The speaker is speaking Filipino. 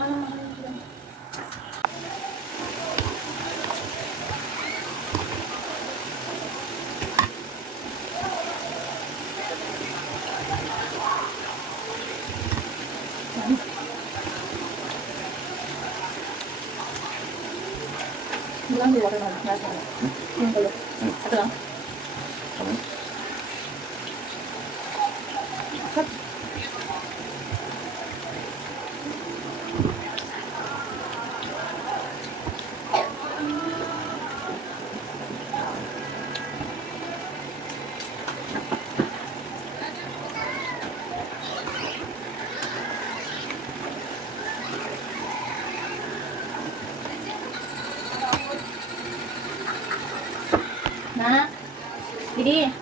Lang yung watermelon. Yung tulo. Ito lang. Ano? Cut. Na. Didi.